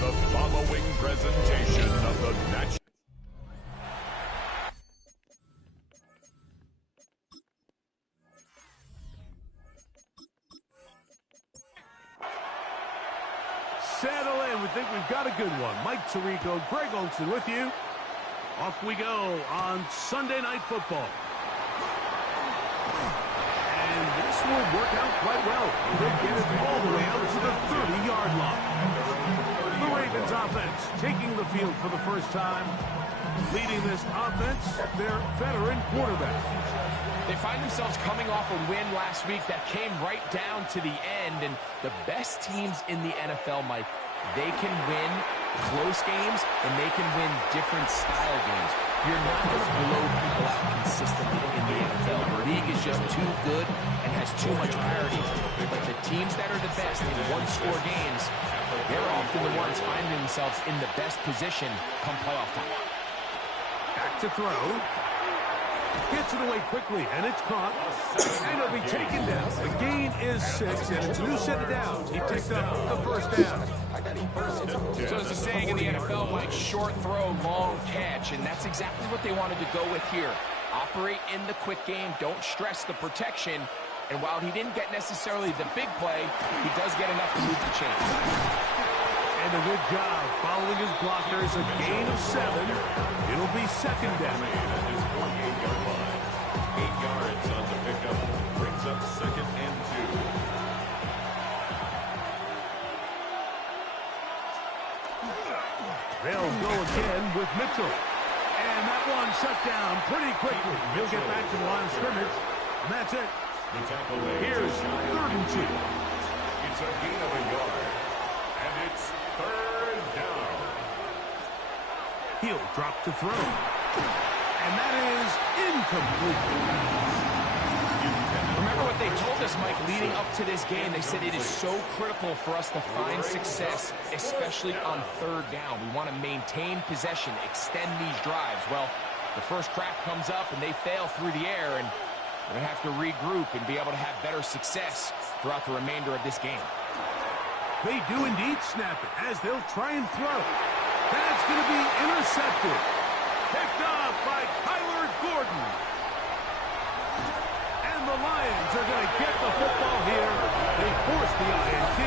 the following presentation of the National. Settle in. We think we've got a good one. Mike Tirico, Greg Olsen with you. Off we go on Sunday Night Football. And this will work out quite well. They get it all the way out to the 30-yard line. The Ravens offense taking the field for the first time. Leading this offense, their veteran quarterback. They find themselves coming off a win last week that came right down to the end. And the best teams in the NFL, Mike, they can win close games and they can win different style games. You're not going to blow people out consistently in the NFL. The league is just too good and has too much parity. But the teams that are the best in one-score games, they're often the ones finding themselves in the best position come playoff time. Back to throw. Gets it away quickly, and it's caught. And it'll be taken down. The gain is 6, and it's a new set of downs. He picked up the first down. So there's a saying in the NFL, like short throw, long catch, and that's exactly what they wanted to go with here. Operate in the quick game, don't stress the protection, and while he didn't get necessarily the big play, he does get enough to move the chains. And a good job following his blockers, a gain of 7. It'll be second down. 8 yards on the pickup. Brings up 2nd and 2. They'll go again with Mitchell. And that one shut down pretty quickly. He'll get back to the line of scrimmage. And that's it. Here's 3rd and 2. It's a gain of a yard. And it's 3rd down. He'll drop to throw. And that is incomplete. Remember what they told us, Mike, leading up to this game. They said it is so critical for us to find success, especially on 3rd down. We want to maintain possession, extend these drives. Well, the first crack comes up and they fail through the air, and we're going to have to regroup and be able to have better success throughout the remainder of this game. They do indeed snap it as they'll try and throw. That's going to be intercepted. Picked off by Kyler Gordon. And the Lions are going to get the football here. They force the INT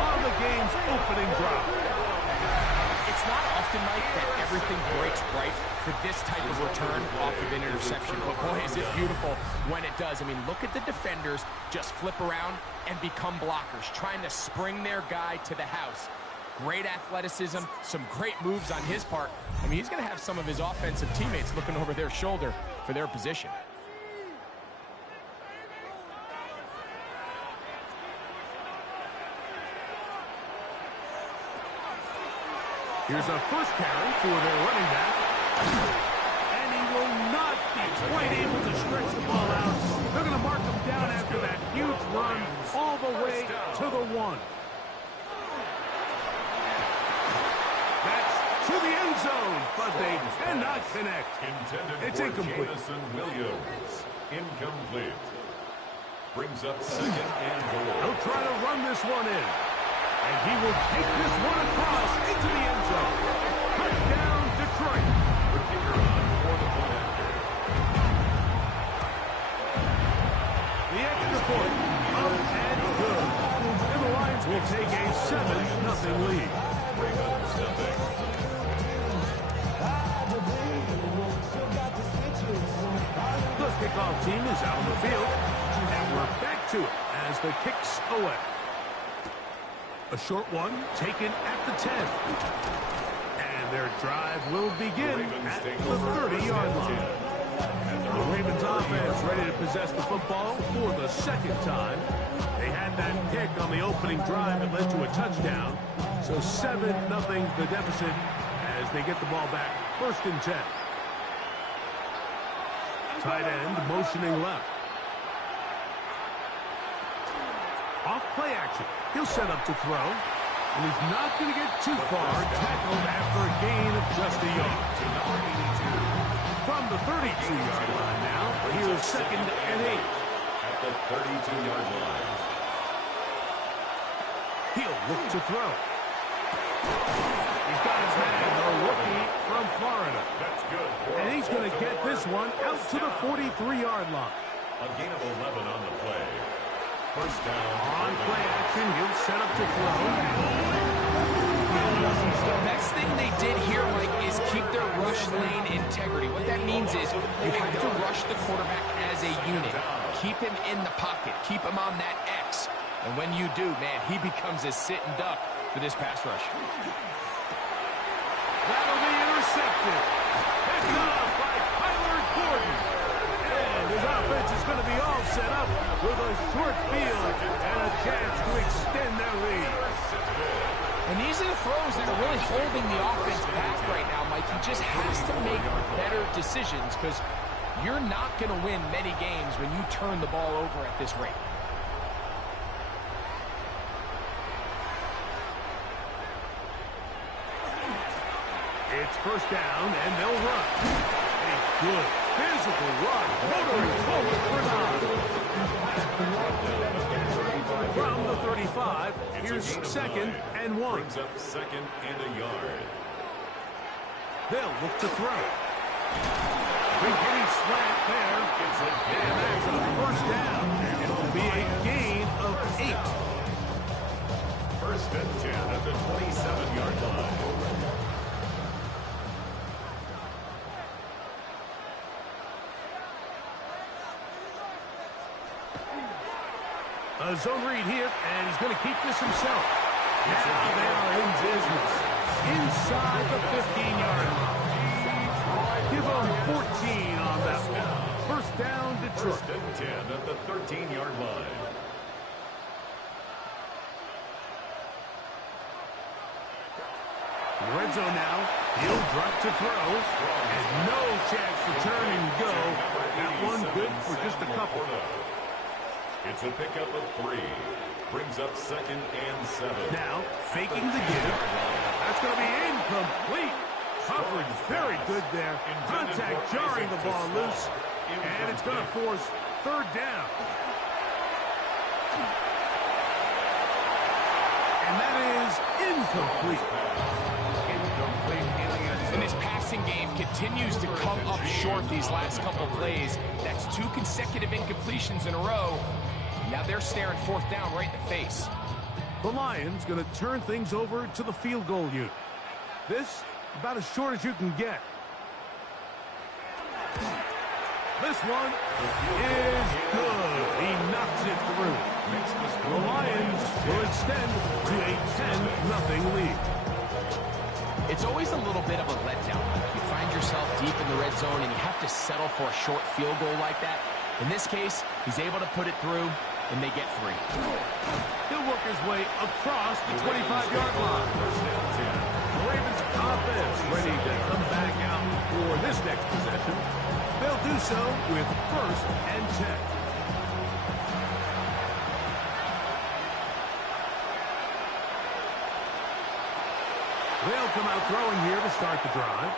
on the game's opening drive. It's not often, Mike, that everything breaks right for this type of return off of an interception. But boy, is it beautiful when it does. I mean, look at the defenders just flip around and become blockers, trying to spring their guy to the house. Great athleticism, some great moves on his part. I mean, he's going to have some of his offensive teammates looking over their shoulder for their position. Here's a first carry for their running back. And he will not be quite able to stretch the ball out. They're going to mark him down after that huge run all the way to the 1. To the end zone, but they cannot connect. It's incomplete. Williams. Incomplete. Brings up 2nd and 4. He'll try to run this one in. And he will take this one across into the end zone. Touchdown, Detroit. The kicker on for the point after. The extra point, up and good. And the Lions will take a 7-0 lead. Ravens nothing. The kickoff team is out on the field, and we're back to it as the kick's away. A short one taken at the 10. And their drive will begin at the 30-yard line. The Ravens offense ready to possess the football for the 2nd time. They had that pick on the opening drive that led to a touchdown. So 7-0 the deficit as they get the ball back. 1st and 10. Tight end motioning left. Off play action. He'll set up to throw. And he's not going to get too far. Tackled after a gain of just a yard. From the 32-yard line now, here's 2nd and 8. At the 32-yard line. He'll look to throw. He's got his man, the rookie from Florida. That's good. And he's going to get this one out to the 43-yard line. A gain of 11 on the play. First down. On play action, he'll set up to throw. The best thing they did here, Mike, is keep their rush lane integrity. What that means is you have to rush the quarterback as a unit. Keep him in the pocket. Keep him on that X. And when you do, man, he becomes a sitting duck for this pass rush. That'll be intercepted. Picked off by Kyler Gordon. And his offense is going to be all set up with a short field and a chance to extend their lead. And these are the throws that are really holding the offense back right now, Mike. He just has to make better decisions because you're not going to win many games when you turn the ball over at this rate. It's first down, and they'll run. A good physical run. Motoring forward for nine. From the 35, here's second and 1. Brings up second and a yard. They'll look to throw. Big hitting slant there. And that's a first down. It'll be a gain of 8. First and 10 at the 27-yard line. A zone read here, and he's going to keep this himself. Now they are in business. Inside the 15-yard line. Give them 14 on that one. First down, Detroit. First and 10 at the 13-yard line. Red zone now. He'll drop to throw. And no chance to turn and go. That one good for just a couple. It's a pickup of 3. Brings up second and 7. Now, faking the give. That's going to be incomplete. Coverage very good there. Contact jarring the ball loose. And it's going to force third down. And that is incomplete. And this passing game continues to come up short these last couple plays. That's 2 consecutive incompletions in a row. Now they're staring fourth down right in the face. The Lions going to turn things over to the field goal unit. This, about as short as you can get. This one is good. He knocks it through. The Lions will extend to a 10-0 lead. It's always a little bit of a letdown. You find yourself deep in the red zone and you have to settle for a short field goal like that. In this case, he's able to put it through, and they get 3. He'll work his way across the 25-yard line. The Ravens offense ready to come back out for this next possession. They'll do so with first and 10. They'll come out throwing here to start the drive.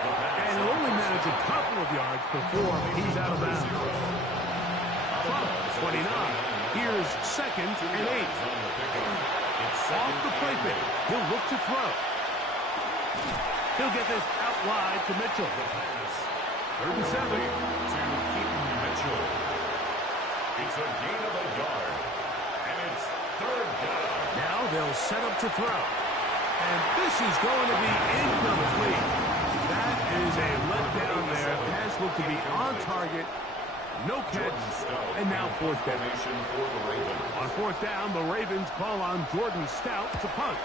And he'll only manage a couple of yards before he's out of bounds. From 29, here's second and 8. Off the play fake, he'll look to throw. He'll get this out wide to Mitchell. Third and 7. To Keaton Mitchell. It's a gain of a yard. And it's third down. Now they'll set up to throw. And this is going to be incomplete. That is a letdown there. Pass looked to be on target. No catch. And now fourth down. For the Ravens. On fourth down, the Ravens call on Jordan Stout to punt.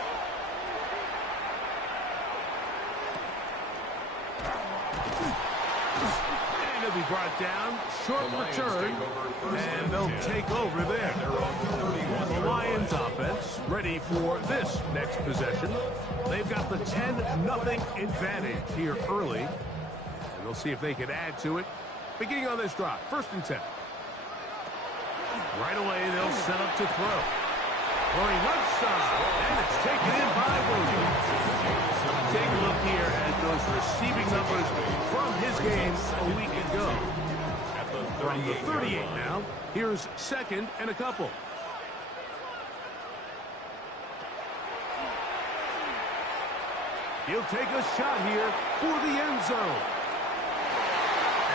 And he'll be brought down. Short return. And they'll take over there. The Lions offense ready for this next possession. They've got the 10-0 advantage here early. And they'll see if they can add to it. Beginning on this drive, first and 10. Right away, they'll set up to throw. Throwing left side, and it's taken in by Williams. Take a look here at those receiving numbers from his game a week ago. From the 38 now, here's second and a couple. He'll take a shot here for the end zone.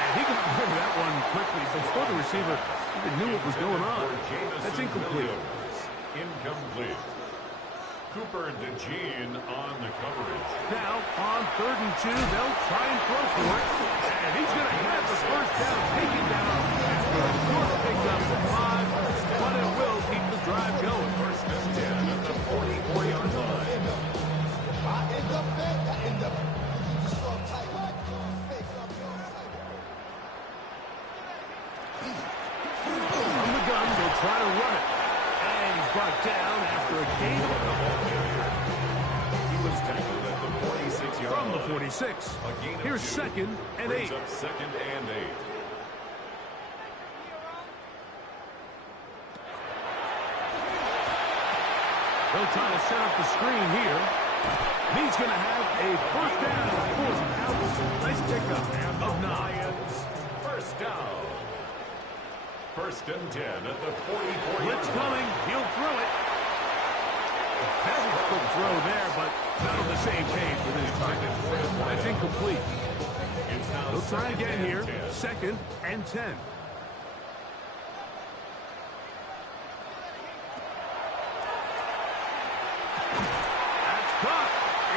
And he got rid of that one quickly before the receiver even knew what was going on. That's incomplete. Incomplete. Cooper DeJean on the coverage. Now, on 3rd and 2, they'll try and throw for it. And he's going to have the first down taken down after a short pickup of 5, but it will keep the drive going. First and 10 at the 44-yard line. From the gun, they'll try to run it. And he's brought down after a gain of a couple. He was tackled at the 46-yard From line. the 46. Here's 2nd and 8. Brings up 2nd and 8. They'll try to set up the screen here. He's going to have a first down. Nice pickup of 9. Lions, first down. First and 10 at the 44-yard Blitz line. coming. He'll throw it. Very quick throw there, but not on the same page with his target. That's incomplete. It's now They'll try again here. 10. 2nd and 10. That's caught.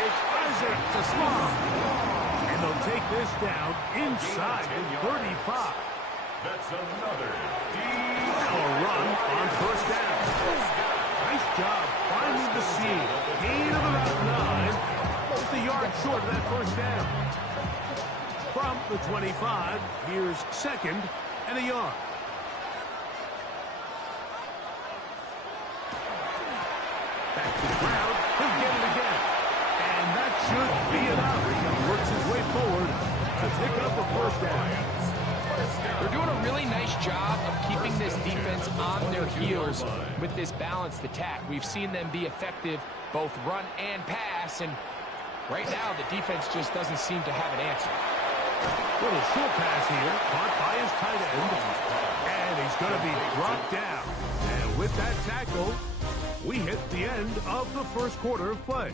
It's Isaac to Small. And they'll take this down inside the 35. That's another Now a run on first down. Nice job finding the seam. Gain of about 9. Just a yard short of that first down. From the 25, here's 2nd and a yard. Back to the ground. He'll get it again. And that should be enough. He works his way forward to pick up the first down. They're doing a really nice job of keeping this defense on their heels with this balanced attack. We've seen them be effective both run and pass, and right now the defense just doesn't seem to have an answer. Little short pass here, caught by his tight end, and he's going to be brought down. And with that tackle, we hit the end of the first quarter of play.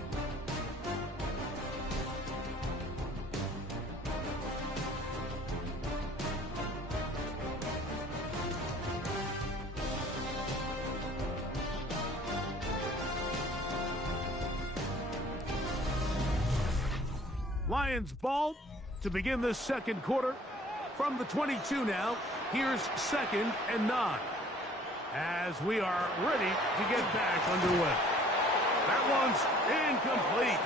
Lions ball to begin this second quarter. From the 22 now, here's 2nd and 9. As we are ready to get back underway. That one's incomplete.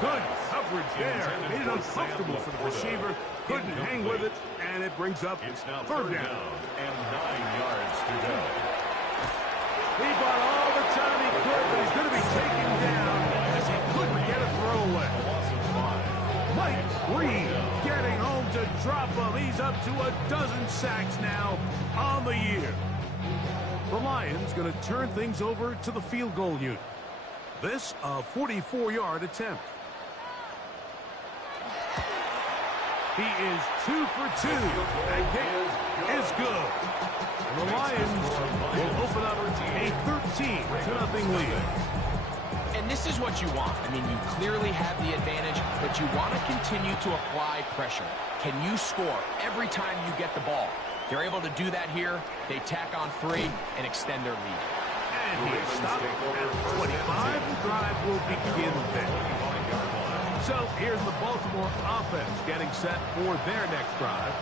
Good coverage there. Made it uncomfortable for the receiver. Couldn't hang with it, and it brings up It's now 3rd down. and 9 yards to go. He bought all the time he could, but he's going to be taken down as he couldn't get a throwaway. Loss of 5. Mike Reed getting home to drop him. He's up to a dozen sacks now on the year. The Lions going to turn things over to the field goal unit. This a 44-yard attempt. He is 2 for 2. That kick is good. And the Lions will open up a 13-0 lead. And this is what you want. I mean, you clearly have the advantage, but you want to continue to apply pressure. Can you score every time you get the ball? They're able to do that here. They tack on 3 and extend their lead. And he is stopped at 25. The drive will begin there. So here's the Baltimore offense getting set for their next drive.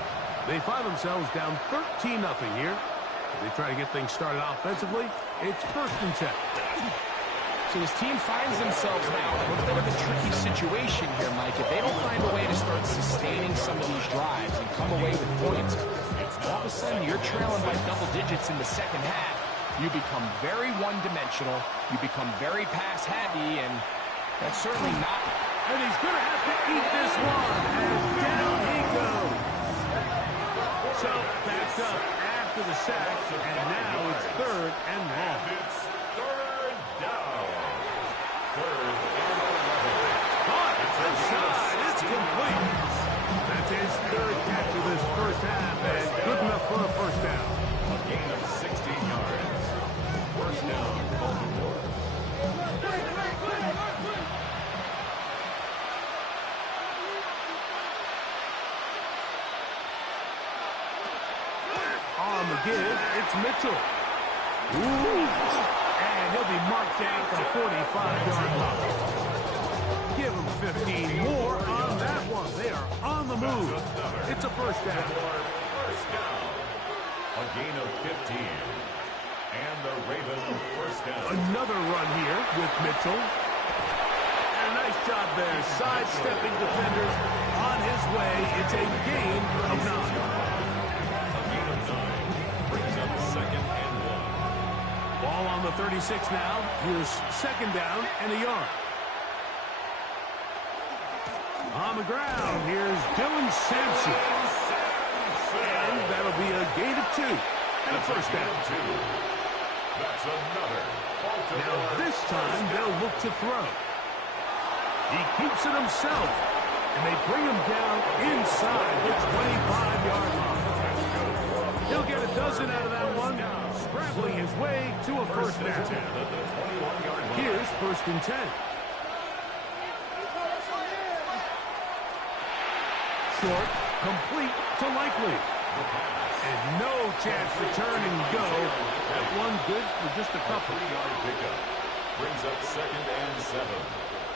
They find themselves down 13-0 here. As they try to get things started offensively, it's 1st and 10. So this team finds themselves now in a little bit of a tricky situation here, Mike. If they don't find a way to start sustaining some of these drives and come away with points, all of a sudden you're trailing by double digits in the second half. You become very one-dimensional. You become very pass-heavy, and that's certainly not. And he's going to have to eat this one as down he goes. So backed up after the sack, and now it's 3rd and long. It's 3rd down. 3rd and 11. Caught inside. It's complete. That's his 3rd catch of this first half, and good enough for a first down. A gain of 16 yards. First down, Baltimore. On the give, it's Mitchell. Ooh. And he'll be marked down at the 45-yard line. Give him 15 more on that one. They are on the move. It's a first down. First down. A gain of 15. And the Ravens first down. Another run here with Mitchell. And a nice job there, sidestepping defenders on his way. It's a gain of 9. A gain of 9 brings up second and 1. Ball on the 36 now. Here's second down and a yard. On the ground, here's Dylan Sampson. And that'll be a gain of 2 and a first down. That's another. Now this time they'll look to throw. He keeps it himself, and they bring him down inside the 25-yard line. He'll get a dozen out of that one, scrambling his way to a first down. Here's first and 10. Short, complete to Likely. And no chance to turn and go. That one good for just a couple. 3-yard pickup brings up second and 7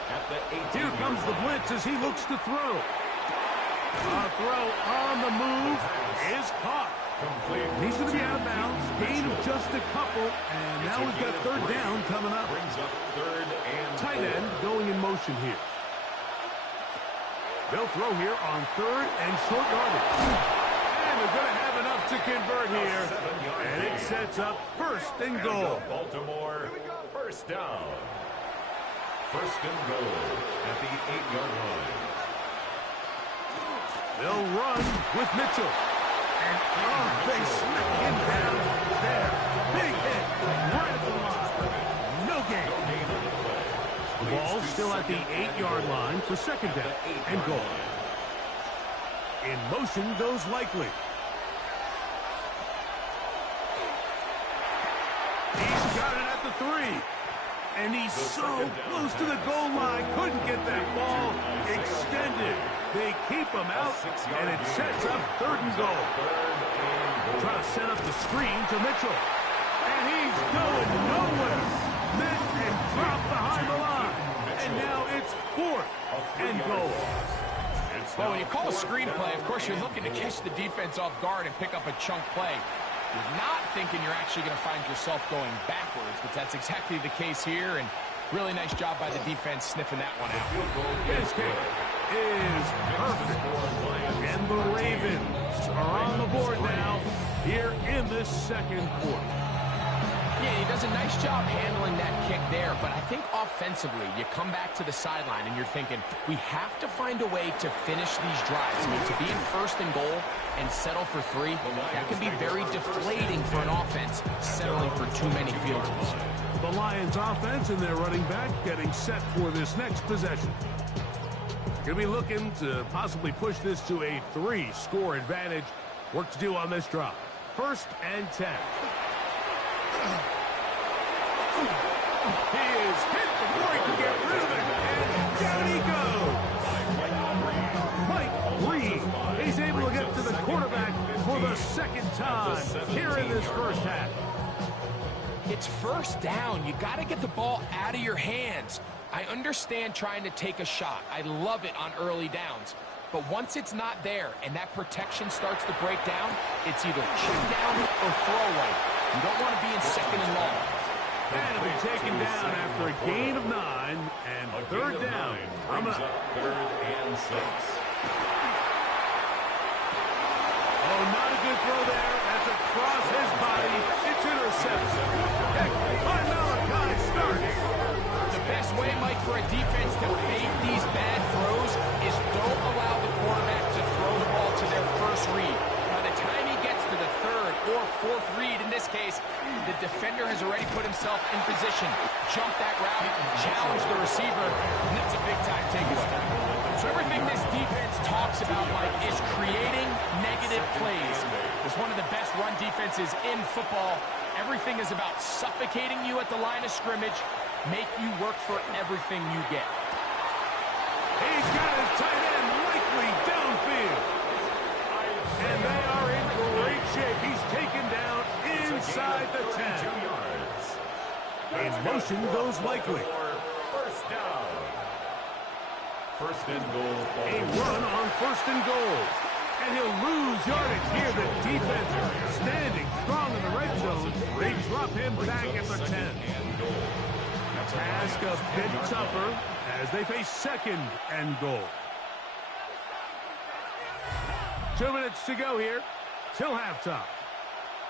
at the 18. Here comes the blitz as he looks to throw. A throw on the move is caught. Complete. He's going to be out of bounds. Gain of just a couple. And now we've got third down coming up. Brings up third and Tight end going in motion here. They'll throw here on third and short yardage. And they're going to have enough to convert here. And it sets up first and goal. Baltimore, first down. First and goal at the 8-yard line. They'll run with Mitchell. And they smack him down there. Big hit right at the line. No gain. The ball's still at the 8-yard line for second down and goal. In motion goes Likely. He's got it at the 3. And he's so close to the goal line. Couldn't get that ball extended. They keep him out, and it sets up third and goal. Trying to set up the screen to Mitchell. And he's going nowhere. Met and dropped behind the line. And now it's fourth and goal. Well, when you call a screen play, of course, you're looking to catch the defense off guard and pick up a chunk play. You're not thinking you're actually going to find yourself going backwards, but that's exactly the case here, and really nice job by the defense sniffing that one out. His kick is perfect. And the Ravens are on the board now here in this second quarter. Yeah, he does a nice job handling that kick there, but I think offensively, you come back to the sideline and you're thinking, we have to find a way to finish these drives. I mean, to be in first and goal and settle for 3, that can be very deflating for an offense, settling for too many field goals. The Lions offense and their running back getting set for this next possession. Going to be looking to possibly push this to a 3-score advantage. Work to do on this drive. First and 10. He is hit before he can get rid of it, and down he goes. Mike Reed, he's able to get to the quarterback for the second time here in this first half. It's first down. You got to get the ball out of your hands. I understand trying to take a shot. I love it on early downs. But once it's not there and that protection starts to break down, it's either check down or throw away. You don't want to be in second and long. That'll be taken down after a gain of 9 and third down. Brings up third and 6. Oh, not a good throw there. That's across his body. It's intercepted. Heck, by Malachi Starks. The best way, Mike, for a defense to bait these bad throws is don't allow the quarterback to throw the ball to their first read. By the time he gets to the third or fourth read, in this case, the defender has already put himself in position, jump that route, challenge the receiver, and that's a big-time takeaway. So everything this defense talks about, Mike, is creating negative plays. It's one of the best run defenses in football. Everything is about suffocating you at the line of scrimmage, make you work for everything you get. He's got his tight end Likely downfield. And they are in great shape. He's taken completion goes likely. First down. First and goal. A run on first and goal. And he'll lose yardage here. The defense standing strong in the red zone. They drop him back at the 10. Task a bit tougher as they face second and goal. 2 minutes to go here till halftime.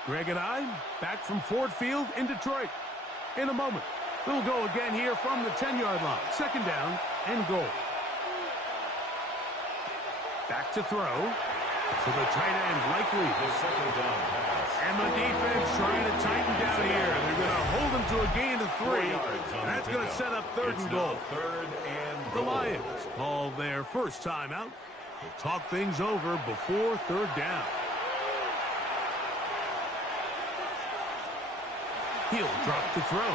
Greg and I back from Ford Field in Detroit. In a moment, we'll go again here from the 10-yard line. Second down and goal. Back to throw. To the tight end, likely. The second down pass. And the defense trying to tighten down here. They're going to hold him to a gain of 3. And that's going to set up third and goal. Third and The goal. Lions call their first timeout. We'll talk things over before third down. He'll drop to throw.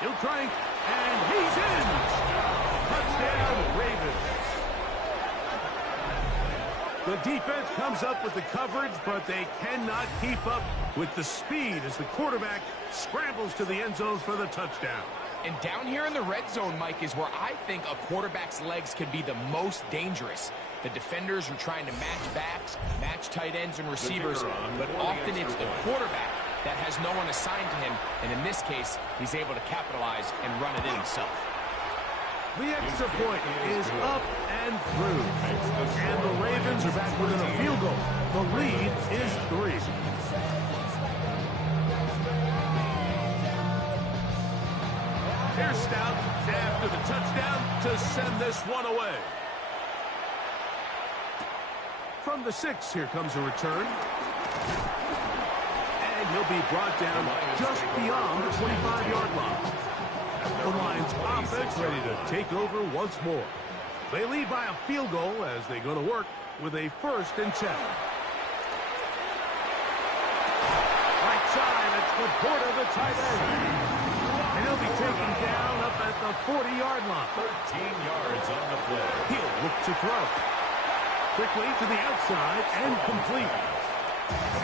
He'll crank, and he's in. Touchdown, Ravens. The defense comes up with the coverage, but they cannot keep up with the speed as the quarterback scrambles to the end zone for the touchdown. And down here in the red zone, Mike, is where I think a quarterback's legs can be the most dangerous. The defenders are trying to match backs, match tight ends and receivers, but often it's the quarterback that has no one assigned to him, and in this case, he's able to capitalize and run it in himself. The extra point is up and through. And the Ravens are back within a field goal. The lead is 3. Here's Stout after the touchdown to send this one away. From the 6, here comes a return. And he'll be brought down just beyond the 25-yard line. The Lions offense ready to take over once more. They lead by a field goal as they go to work with a 1st and 10. Right side, it's Laporta, the tight end. And he'll be taken down up at the 40-yard line. 13 yards on the play. He'll look to throw. Quickly to the outside and complete.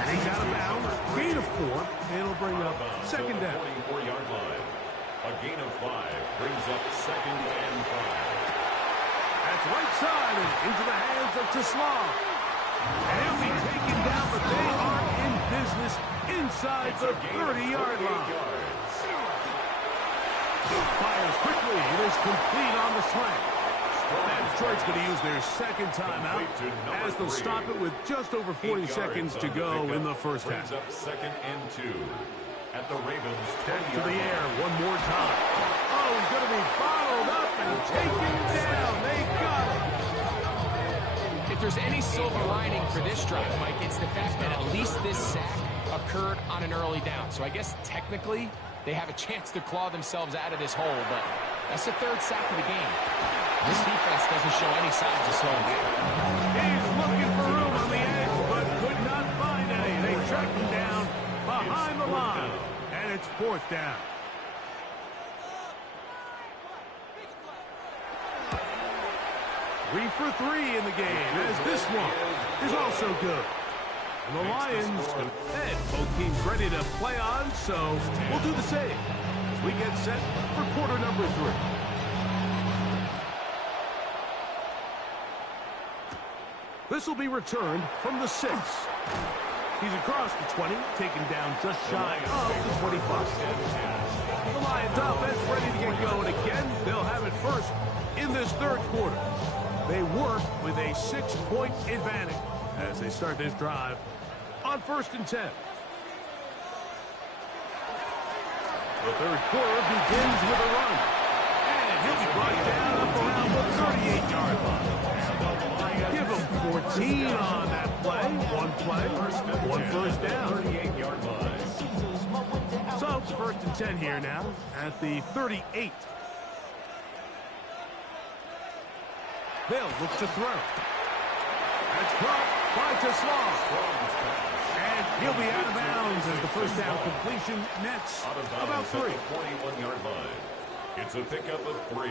And he's out of bounds. Gain of 4. It'll bring up second down. 44-yard line. A gain of 5 brings up second and 5. That's right side and into the hands of Tesla. And he'll be taken down, but they are in business inside the 30-yard line. Fires quickly. It is complete on the slant. And Detroit's going to use their second timeout as they'll stop it with just over 40 seconds to go in the first half. Brings up second and 2. At the Ravens, To the air one more time. Oh, he's going to be bottled up and taken down. They got it. If there's any silver lining for this drive, Mike, it's the fact that at least this sack occurred on an early down. So I guess technically they have a chance to claw themselves out of this hole, but that's the 3rd sack of the game. This defense doesn't show any signs of slowing down. He's looking for room on the edge, but could not find any. They track him down behind the line, and it's 4th down. Three for 3 in the game, as this one is also good. And the Lions and both teams ready to play on, so we'll do the same as we get set for quarter number 3. This will be returned from the 6. He's across the 20, taken down just shy of the 25. The Lions offense ready to get going again. They'll have it first in this 3rd quarter. They work with a 6-point advantage as they start this drive on 1st and 10. The 3rd quarter begins with a run. And he'll be brought down up around the 38-yard line. Give him 14 on that play. One play, one first down. 38-yard line. So, 1st and 10 here now at the 38. They'll look to throw. That's caught by Tesla. And he'll be out of bounds as the first down completion nets Out of bounds about 3. at the 41-yard line. It's a pickup of 3.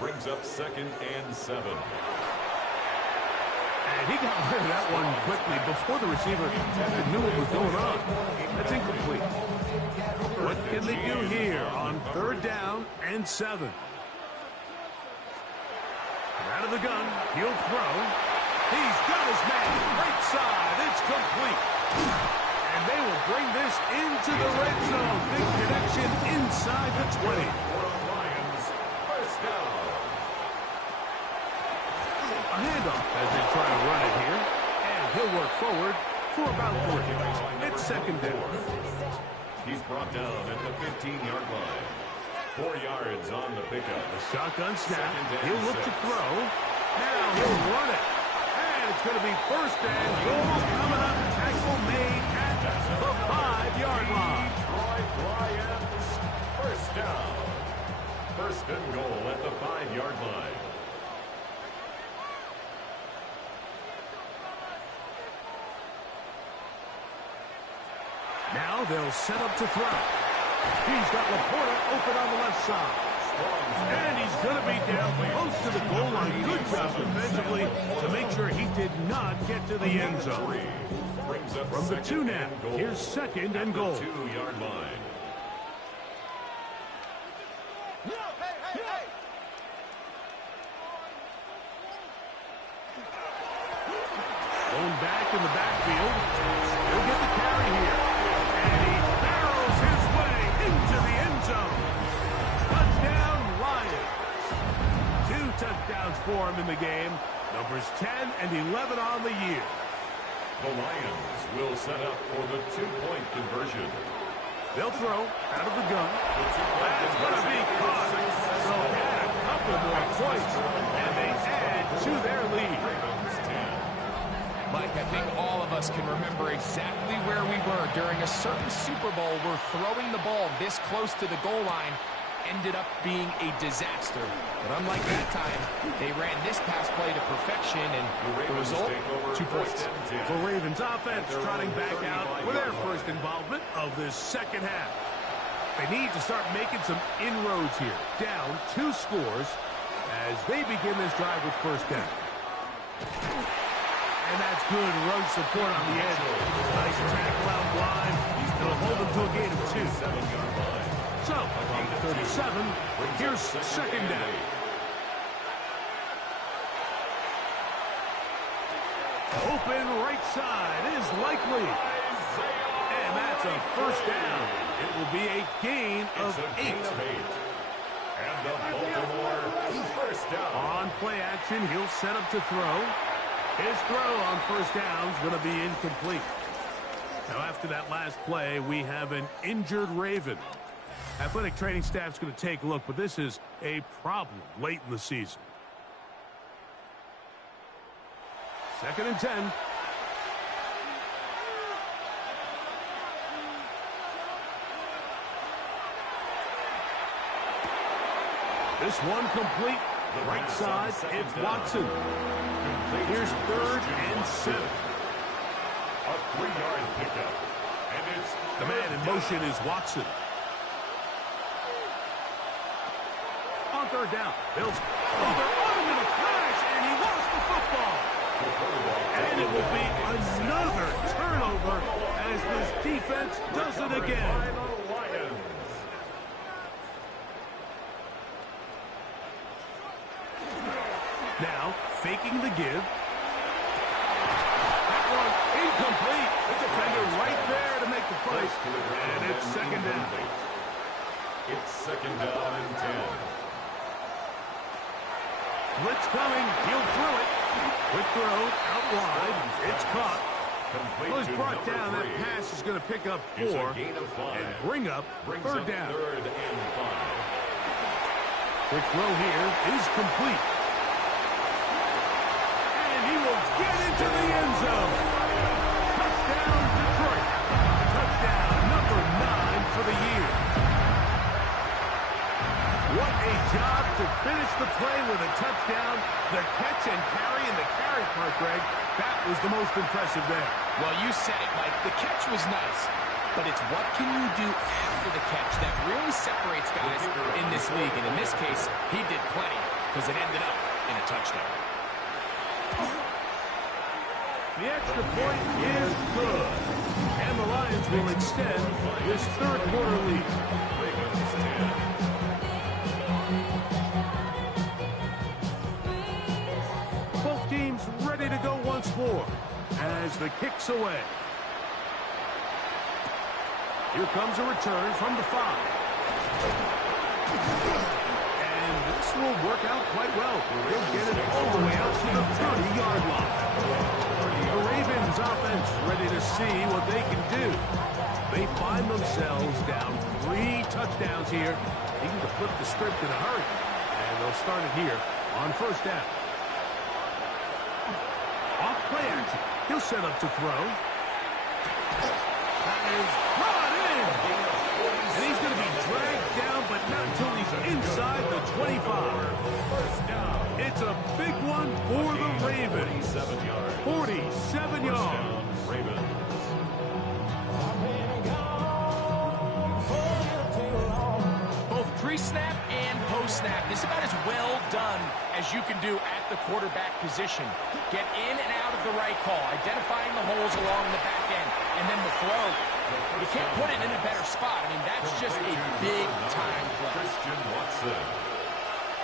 Brings up second and 7. And he got rid of that one quickly before the receiver even knew what was going on. That's incomplete. What can they do here on 3rd down and 7? Out of the gun, he'll throw. He's got his man. Right side, it's complete. And they will bring this into the red zone. Big connection inside the 20. Lions, first down. A handoff as they try to run it here. And he'll work forward for about 3. It's 2nd down. He's brought down at the 15-yard line. 4 yards on the pickup. The shotgun snap. He'll look to throw. Now he'll run it. And it's going to be 1st and goal coming up. Tackle made at the 5-yard line. Detroit Lions, first down. 1st and goal at the 5-yard line. Now they'll set up to throw. He's got Laporta open on the left side. And he's going to be down close to the goal line. Good job defensively to make sure he did not get to the end zone. From the 2 now, here's 2nd and goal. 2-yard line. Going back in the backfield. He'll get the carry here. And he barrels his way into the end zone. Touchdown, Lions. 2 touchdowns for him in the game. Numbers 10 and 11 on the year. The Lions will set up for the 2-point conversion. They'll throw out of the gun. That's going to be caught. So add a couple more points. And they add to their lead. Mike, I think all of us can remember exactly where we were during a certain Super Bowl where throwing the ball this close to the goal line ended up being a disaster. But unlike that time, they ran this pass play to perfection, and the result, 2 points. The Ravens offense trotting back out for their first involvement of this 2nd half. They need to start making some inroads here. Down 2 scores as they begin this drive with 1st down. And that's good run support on the edge. Nice tackle out wide. It'll hold them to a gain of 2. 7-yard line. So, from 37, here's 2nd down. Open right side is likely. And that's a 1st down. It will be a gain of 8. And the Baltimore 1st down. On play action, he'll set up to throw. His throw on 1st down is going to be incomplete. Now, after that last play, we have an injured Raven. Athletic training staff's going to take a look, but this is a problem late in the season. 2nd and 10. This one complete. The right side, it's Watson. Here's 3rd and 7. A 3-yard pickup. And it's the man in motion is Watson. On 3rd down, Bills. Oh, they're on him in a flash, and he lost the football. And it will be another turnover as this defense does it again. Now, faking the give. That one incomplete. The defender right there to make the play. And it's 2nd down. It's 2nd down and 10. Blitz coming. He'll throw it. Quick throw out wide. It's caught. Well, he's brought down. That pass is going to pick up 4 and bring up 3rd down. 3rd and 5. Quick throw here is complete. And he will get into the end zone. Touchdown, Detroit. Touchdown number 9 for the year. What a job to finish the play with a touchdown. The catch and carry in the carry part, Greg, that was the most impressive there. Well, you said it, Mike. The catch was nice, but it's what can you do after the catch that really separates guys in this league. And in this case, he did plenty because it ended up in a touchdown. The extra point is good. And the Lions will extend this third quarter lead. Ravens 10. Both teams ready to go once more as the kick's away. Here comes a return from the 5. And this will work out quite well. They'll get it all the way out to the 30-yard line. The Ravens offense ready to see what they can do. They find themselves down 3 touchdowns here. Needing to flip the script in a hurry. And they'll start it here on first down. Off play action. He'll set up to throw. That is brought in. And he's going to be dragged down, but not until he's inside the 25. First down. It's a big one for the Ravens. 47 yards. 47 yards. Ravens. Both pre-snap and post-snap is about as well done as you can do at the quarterback position. Get in and out of the right call, identifying the holes along the back end, and then the throw. You can't put it in a better spot. I mean, that's just a big-time play. Christian Watson.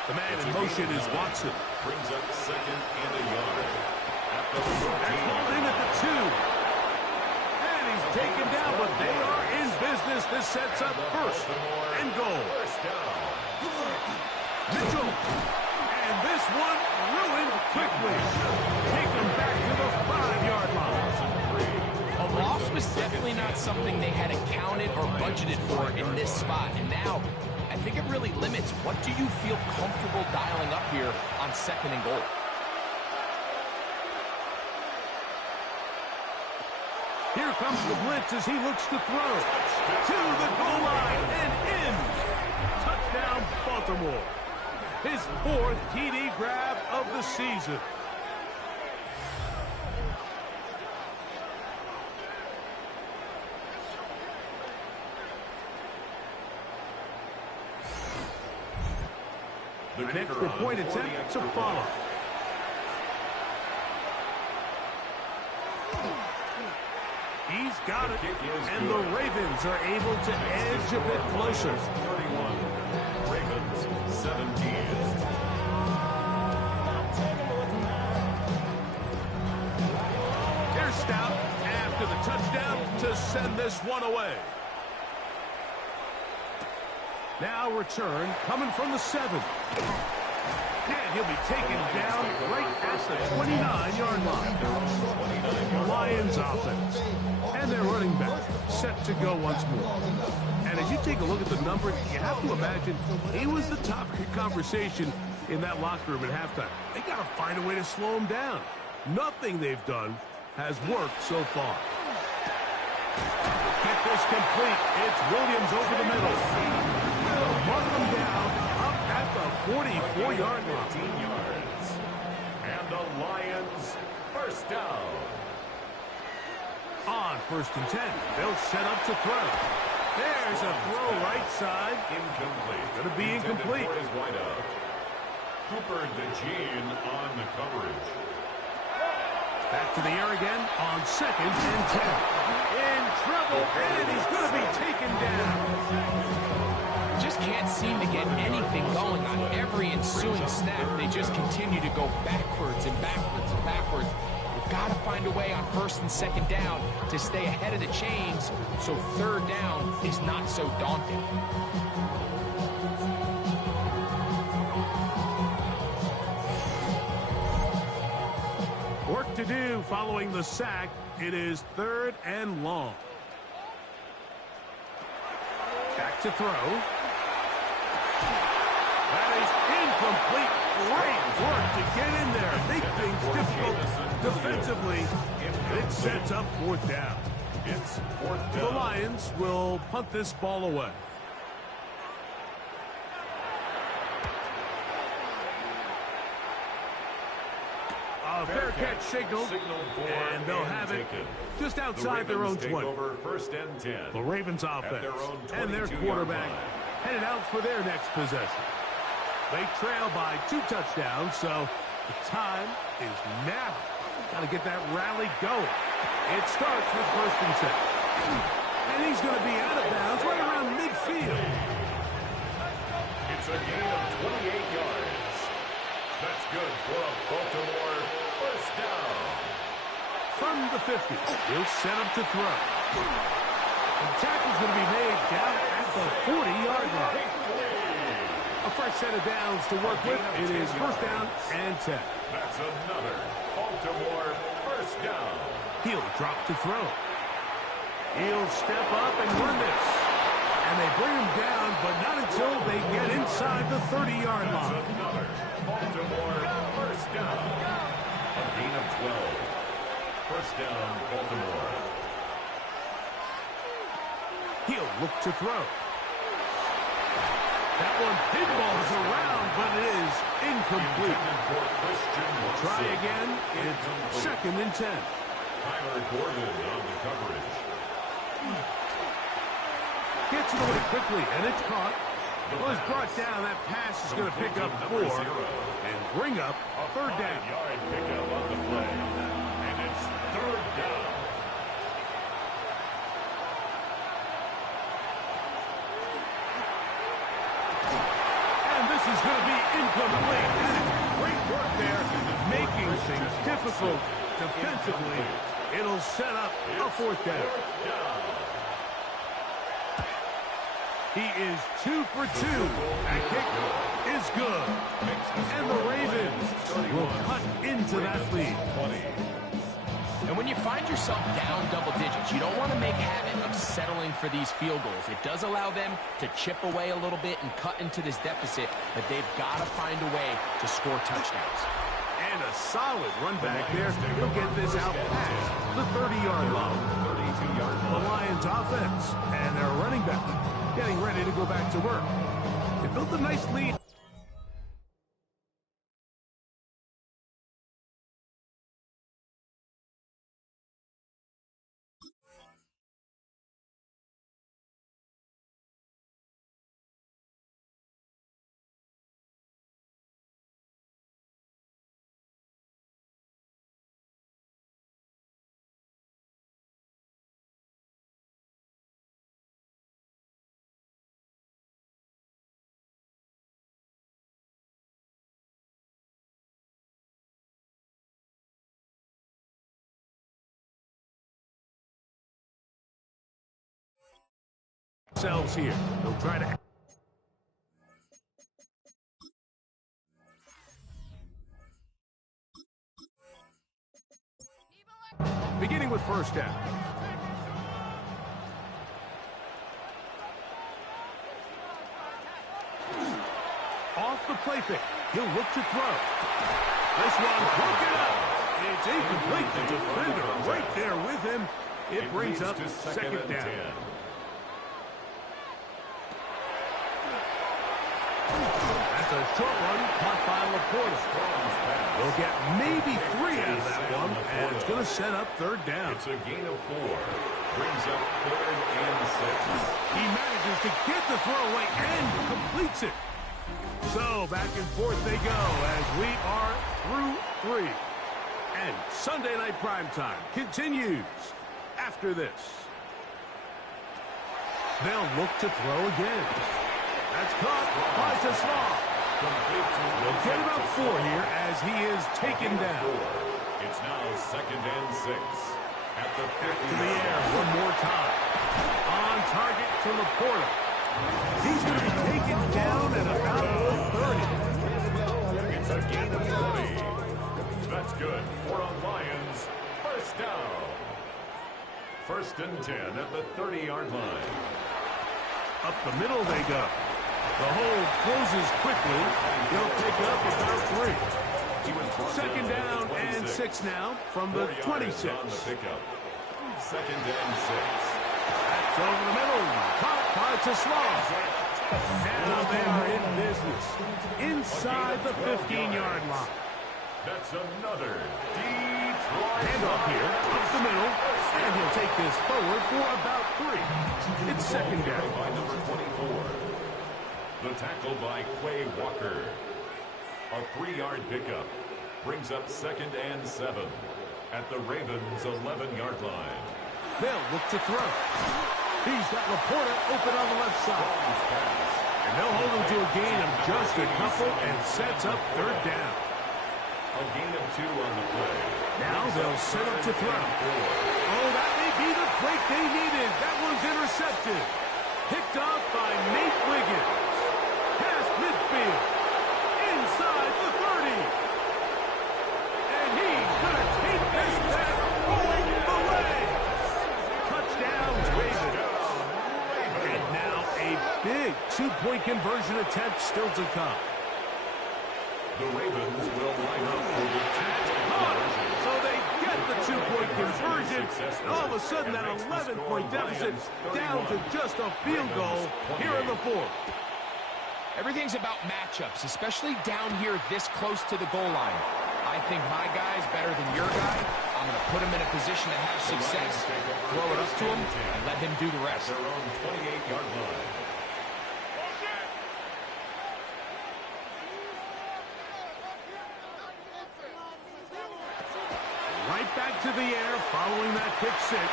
The man in motion is Watson. Brings up second and a yard. At the That's hauled in at the 2. And he's taken down, but they are in business. This sets up first and goal. First down. Mitchell. And this one ruined quickly. Take them back to the 5-yard line. A loss was definitely not something they had accounted or budgeted for in this spot. And now, I think it really limits what do you feel comfortable dialing up here on second and goal. Here comes the blitz as he looks to throw. To the goal line and in. Touchdown, Baltimore. His 4th TD grab of the season. An extra point attempt to follow. He's got it, and the Ravens are able to edge a bit closer. 31. Ravens 17. They're stout after the touchdown to send this one away. Now return coming from the 7. And he'll be taken down right at the 29-yard line. Lions offense. And their running back set to go once more. And as you take a look at the numbers, you have to imagine he was the topic of conversation in that locker room at halftime. They got to find a way to slow him down. Nothing they've done has worked so far. Get this complete. It's Williams over the middle. Will mark him down up at the 44-yard line. 15 yards. And the Lions first down. On first and 10, they'll set up to throw. There's a throw right side. Incomplete. Going to be incomplete. For his wideout. Cooper DeJean on the coverage. Back to the air again on second and 10. In trouble, and he's going to be taken down. Just can't seem to get anything going on every ensuing snap. They just continue to go backwards and backwards and backwards. They've got to find a way on first and second down to stay ahead of the chains so third down is not so daunting. Work to do following the sack. It is third and long. Back to throw. That is incomplete. Great work to get in there. Make things difficult defensively. It sets up fourth down. It's fourth The down. Lions will punt this ball away. A fair catch signal, and they'll have it just outside their own 20. Over first and 10. The Ravens offense their own and their 22-yard quarterback line. headed out for their next possession. They trail by 2 touchdowns, so the time is now. Got to get that rally going. It starts with 1st and 10. And he's going to be out of bounds right around midfield. It's a gain of 28 yards. That's good for a Baltimore first down. From the 50, he'll set up to throw. The tackle's going to be made down at the 40-yard line. A fresh set of downs to work with. It is 1st down and 10. That's another Baltimore first down. He'll drop to throw. He'll step up and run this. And they bring him down, but not until they get inside the 30-yard line. That's another Baltimore first down. A gain of 12. First down, Baltimore. He'll look to throw. That one pinballs around, but it is incomplete. Try again. It's 2nd and 10. Tyler Gordon on the coverage. Gets it away quickly, and it's caught. Well, it's brought down. That pass is going to pick up 4 and bring up 3rd down. 5-yard pickup on the play. And it's 3rd down. And this is going to be incomplete. Great work there, making things difficult defensively. It'll set up a 4th down. He is 2 for 2. That kick is good. And the Ravens will cut into that lead. And when you find yourself down double digits, you don't want to make habit of settling for these field goals. It does allow them to chip away a little bit and cut into this deficit, but they've got to find a way to score touchdowns. And a solid run back there. He'll get this out past the 30-yard line. The Lions offense and their running back getting ready to go back to work. They built a nice lead. Themselves here. They'll try to. Beginning with 1st down. Off the play fake. He'll look to throw. This one broken up. It's incomplete. The defender right there with him. It brings up 2nd down. That's a short one caught by Laporta. They'll get maybe 3 out of that one, and it's going to set up 3rd down. It's a gain of 4. Brings up 3rd and 6. He manages to get the throwaway and completes it. So back and forth they go as we are through 3. And Sunday Night Primetime continues after this. They'll look to throw again. That's caught by Taslam. They'll get about 4 here as he is taken down. It's now 2nd and 6. At the 50. To the air one more time. On target to Laporta. He's going to be taken down at about 30. It's a gain of 20. That's good for a Lions first down. 1st and 10 at the 30-yard line. Up the middle they go. The hold closes quickly. He'll pick up about 3. 2nd down and 6 now from the 26. On the pickup. 2nd and 6. That's over the middle. Caught by Taslam. Now they are in business. Inside the 15-yard line. That's another Detroit. Handoff here. Up the middle. And he'll take this forward for about 3. It's 2nd down. By number 24. The tackle by Quay Walker. A 3-yard pickup brings up 2nd and 7 at the Ravens' 11-yard line. They'll look to throw. He's got Laporta open on the left side. And they'll hold him to a gain of just a couple and sets up third down. A gain of 2 on the play. Now they'll set up to throw. Oh, that may be the break they needed. That one's intercepted. Picked off by Nate Wiggins. Past midfield. Inside the 30. And he's going to take this back all the way. Touchdown, Ravens. And now a big two-point conversion attempt still to come. The Ravens will line up for the two-point conversion. So they get the two-point conversion. And all of a sudden, that 11-point deficit down to just a field goal here in the fourth. Everything's about matchups, especially down here this close to the goal line. I think my guy's better than your guy. I'm going to put him in a position to have success, throw it up to him, and let him do the rest. Their own 28-yard line. Right back to the air following that pick six.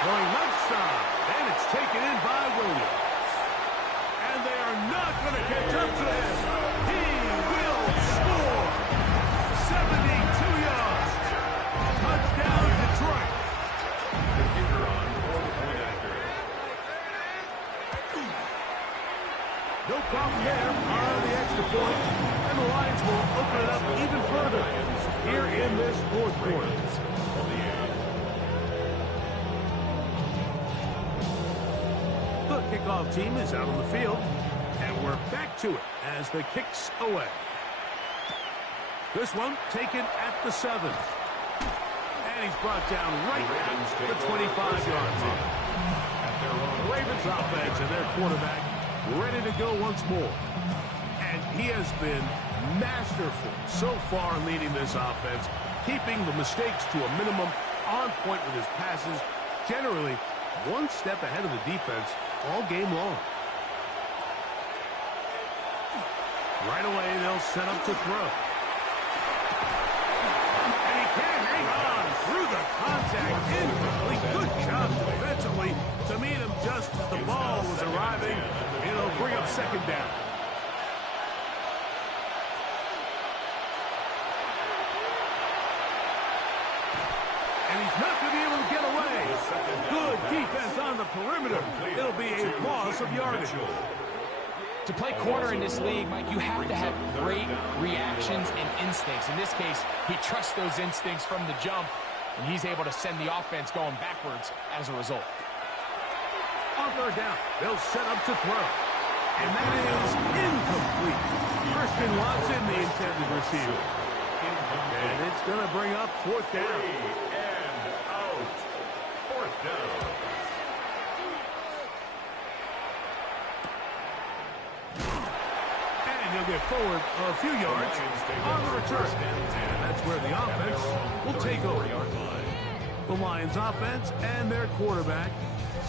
Going left side, and it's taken in by Williams. And they are not going to catch up to him. He will score. 72 yards. Touchdown, Detroit. The kicker on 4-point after. No problem there on the extra point. And the Lions will open it up even further here in this fourth quarter. The kickoff team is out on the field, and we're back to it as the kicks away. This one taken at the 7. And he's brought down right at the 25-yard line. The Ravens offense and their quarterback ready to go once more. And he has been masterful so far in leading this offense, keeping the mistakes to a minimum, on point with his passes, generally one step ahead of the defense all game long. Right away, they'll set up to throw. And he can't hang on through the contact. Incomplete. Good job defensively to meet him just as the ball was arriving. It'll bring up second down. And he's not going to be able to get away. Good defense on the perimeter. It'll be a loss of yardage. To play corner in this league, Mike, you have to have great reactions and instincts. In this case, he trusts those instincts from the jump, and he's able to send the offense going backwards as a result. On third down, they'll set up to throw. And that is incomplete. Christian Watson, the intended receiver. And it's going to bring up fourth down. And out. Fourth down. And he'll get forward a few yards on the return. And that's where the offense will take over. The Lions offense and their quarterback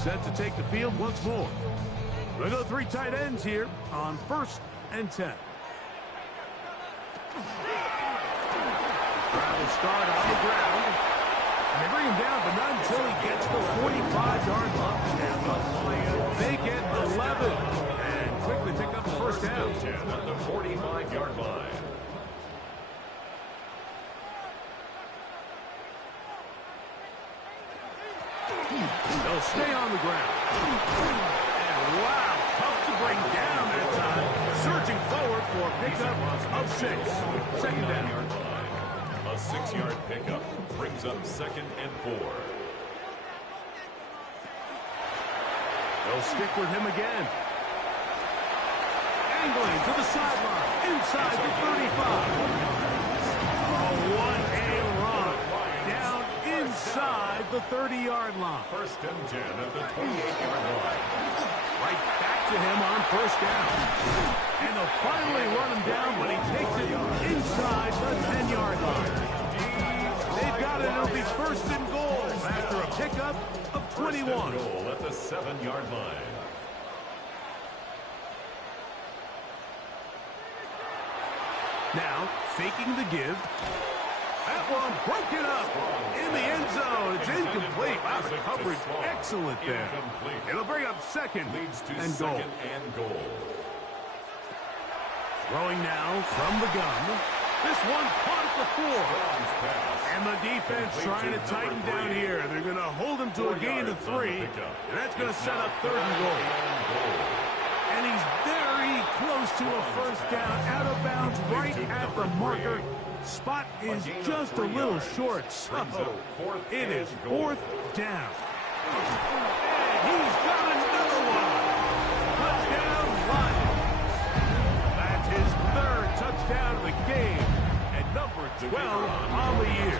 set to take the field once more. We'll go 3 tight ends here on 1st and 10. Will start on the ground. And they bring him down, but not until he gets the 45-yard line. They get 11 and quickly pick up the first down. At the 45-yard line. They'll stay on the ground. And wow, tough to bring down that time. Surging forward for a pickup of 6. Second down. A 6-yard pickup brings up 2nd and 4. They'll stick with him again. Angling to the sideline, inside the 35. What a run. Down inside the 30-yard line. 1st and 10 at the 28-yard line. Right back to him on first down. And they'll finally run him down when he takes it inside the 10-yard line. They've got it. It'll be 1st and goal after a pickup of 21. 1st and goal at the 7-yard line. Now, faking the give. That one broken up in the end zone. It's incomplete. Wow, the coverage excellent there. It'll bring up second and goal. Throwing now from the gun. This one caught at the 4. And the defense trying to tighten down here. They're going to hold him to a gain of 3. And that's going to set up third and goal. And he's very close to a first down. Out of bounds right at the marker. Spot is just a little short. So it is fourth down. And he's got another one. Touchdown, Lions. That's his third touchdown of the game. And number 12 on the year.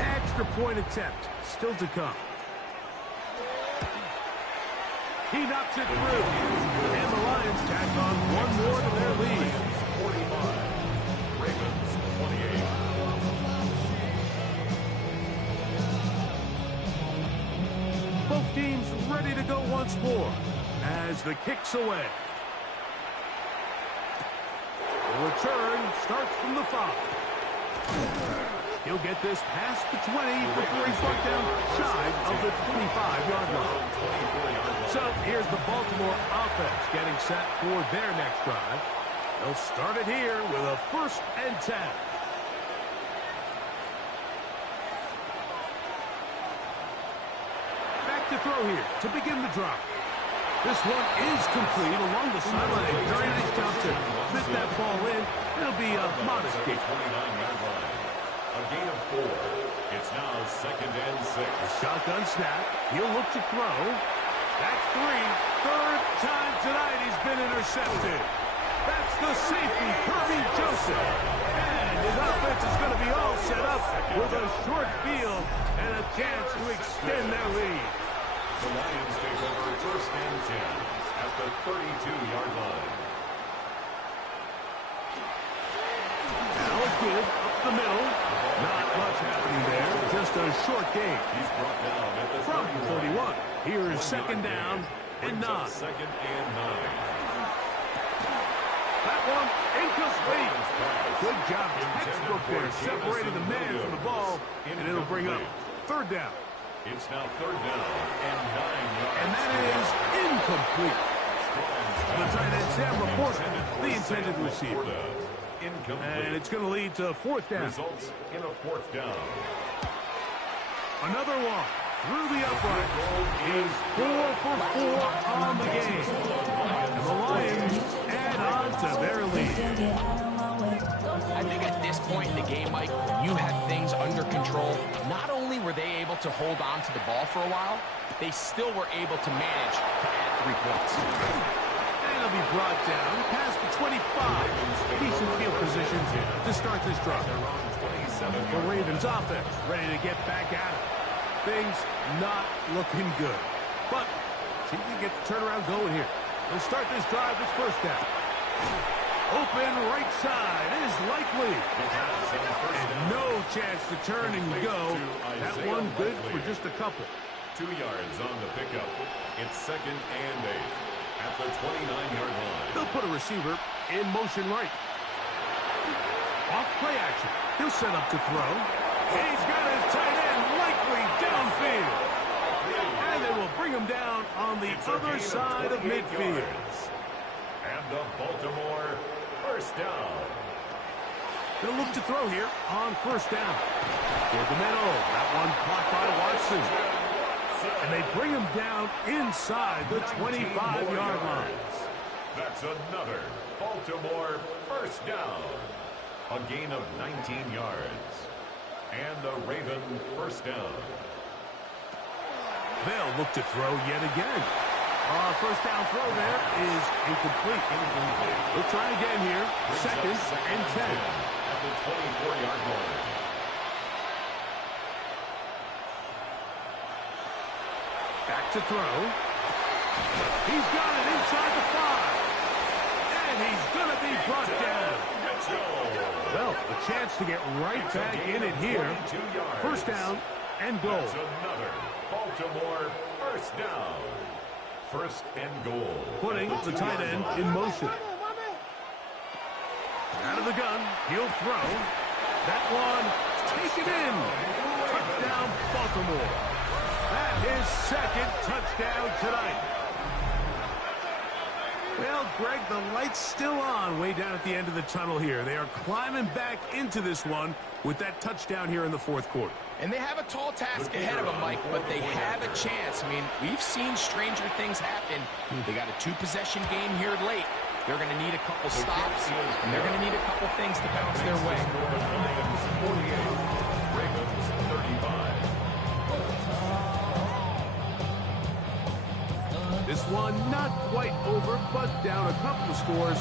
Extra point attempt still to come. He knocks it through. And the Lions tack on one more to their lead. 45. Ravens 28. Both teams ready to go once more as the kick's away. The return starts from the 5. He'll get this past the 20 before he's brought down shy of the 25-yard line. So here's the Baltimore offense getting set for their next drive. They'll start it here with a 1st and 10. Back to throw here to begin the drive. This one is complete along the sideline. Very nice job to fit that ball in. It'll be a modest gain. 29-yard line. A gain of 4. It's now 2nd and 6. Shotgun snap. He'll look to throw. That's 3. Third time tonight he's been intercepted. That's the safety, Kirby Joseph. And his offense is going to be all set up with a short field and a chance to extend their lead. The Lions take over 1st and 10 at the 32-yard line. Now a give up the middle. Not much happening there. Just a short gain. He's brought down at the From 31. Here's 2nd down and 9. 2nd and 9. That one incomplete. Good job. Textbook there. Separating the man from the ball. And it'll bring up 3rd down. It's now 3rd down and 9 yards. And that is incomplete. The tight end Sam Laporta, the intended receiver. And it's going to lead to 4th down. Results in a 4th down. Another one through the upright. Is 4 for 4 on the game. And the Lions add on to their lead. I think at this point in the game, Mike, you had things under control. Not only were they able to hold on to the ball for a while, they still were able to manage to add 3 points. And it'll be brought down past the 25. Decent field position to start this drive. The Ravens offense ready to get back at it. Things not looking good. But see if we get the turnaround going here. We'll start this drive with 1st down. Open right side is likely. And no chance to turn and go. That one good for just a couple. 2 yards on the pickup. It's 2nd and 8 at the 29-yard line. They'll put a receiver in motion right. Off play action. He'll set up to throw. He's got his tight end likely downfield. And they will bring him down on the other side of midfield. And the Baltimore 1st down. They'll look to throw here on 1st down. Toward the middle. That one caught by Watson. And they bring him down inside the 25-yard line. That's another Baltimore 1st down. A gain of 19 yards. And the Raven 1st down. They'll look to throw yet again. 1st down throw there is incomplete. We'll try again here. 2nd and 10. At the 24-yard line. Back to throw. He's got it inside the 5. And he's going to be brought down. Well, a chance to get right back in it here. 1st down and goal. That's another Baltimore 1st down. 1st and goal. Putting the tight end in motion. Out of the gun, he'll throw. That one taken in. Touchdown, Baltimore. That is second touchdown tonight. Well, Greg, the light's still on way down at the end of the tunnel here. They are climbing back into this one with that touchdown here in the fourth quarter. And they have a tall task ahead of them, Mike, but they have a chance. I mean, we've seen stranger things happen. They got a two-possession game here late. They're going to need a couple stops, and they're going to need a couple things to bounce their way. Ravens 35. This one not quite over, but down a couple of scores.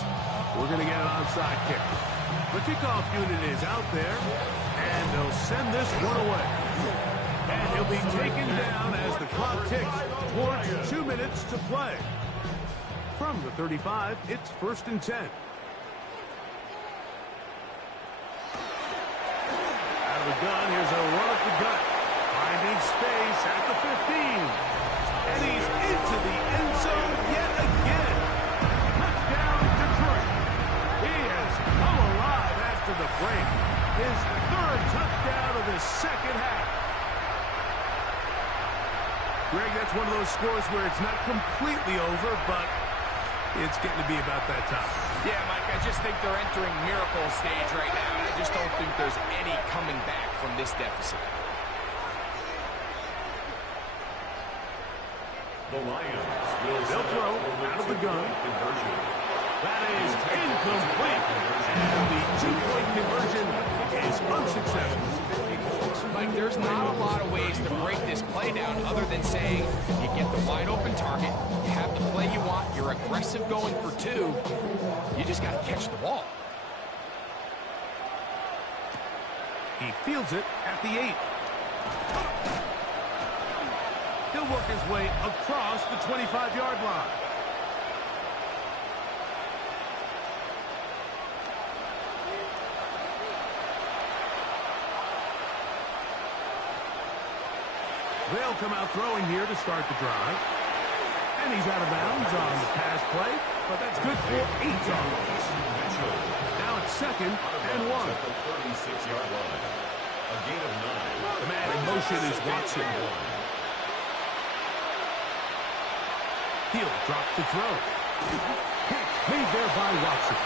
We're going to get an onside kick. The kickoff unit is out there, and they'll send this one away. And he'll be taken down as the clock ticks towards 2 minutes to play. From the 35, it's 1st and 10. Out of the gun, here's a run up the gut. Finding space at the 15. And he's into the end zone yet again. Touchdown, Detroit. He has come alive after the break. His third touchdown of the second half. Greg, that's one of those scores where it's not completely over, but it's getting to be about that time. Yeah, Mike, I just think they're entering miracle stage right now, and I just don't think there's any coming back from this deficit. The Lions will throw out of the gun. Conversion. That is incomplete. And the two-point conversion is unsuccessful. Mike, there's not a lot of ways to break this play down other than saying you get the wide open target, you have the play you want, you're aggressive going for two, you just got to catch the ball. He fields it at the 8. He'll work his way across the 25-yard line. They'll come out throwing here to start the drive. And he's out of bounds on the pass play, but that's good for 8 yards. Now it's 2nd and 1. At the 36-yard line. A gain of 9. The man in motion is Watson. He'll drop to throw. Hit made there by Watson.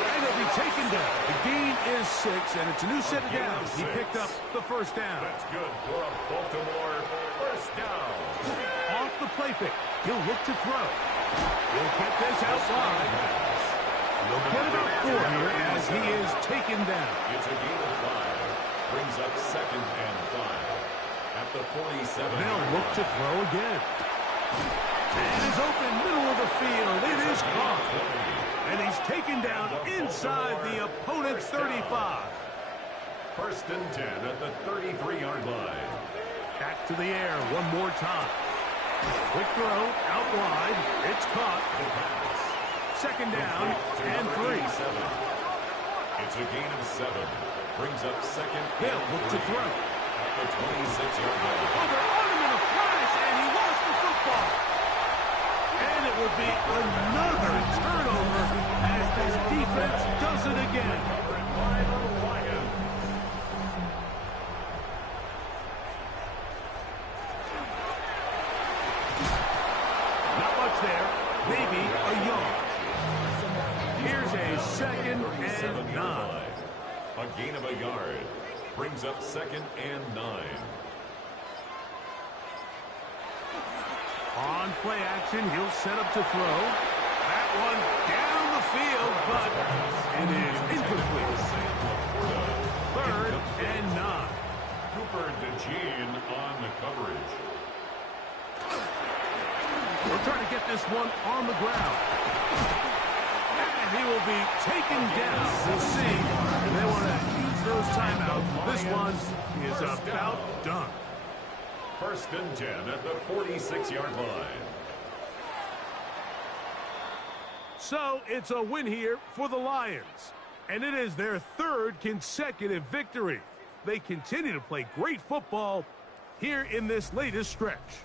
And he'll be taken down. The gain is 6, and it's a new set of downs. He picked up the first down. That's good for a Baltimore first down. Off the play fake. He'll look to throw. He'll get this out wide. He'll get about 4 here as he is taken down. It's a gain of 5. Brings up 2nd and 5. At the 47. They'll look to throw again. And it's open, middle of the field. It is caught. And he's taken down inside the opponent's 35. 1st and 10 at the 33-yard line. Back to the air one more time. Quick throw, out wide. It's caught. 2nd down and 3. It's a gain of 7. Brings up 2nd. They'll look to throw. At the 26-yard line. Oh, they're on him in a flash, and he lost the football. And it will be another turnover as this defense does it again. Not much there. Maybe a yard. Here's a 2nd and 9. A gain of a yard. Brings up 2nd and 9. On play action, he'll set up to throw. That one down the field, but it is incomplete. 3rd and 9. Cooper DeJean on the coverage. We're trying to get this one on the ground. And he will be taken down. We'll see. They want to use those timeouts. This one is about done. 1st and 10 at the 46-yard line. So it's a win here for the Lions. And it is their 3rd consecutive victory. They continue to play great football here in this latest stretch.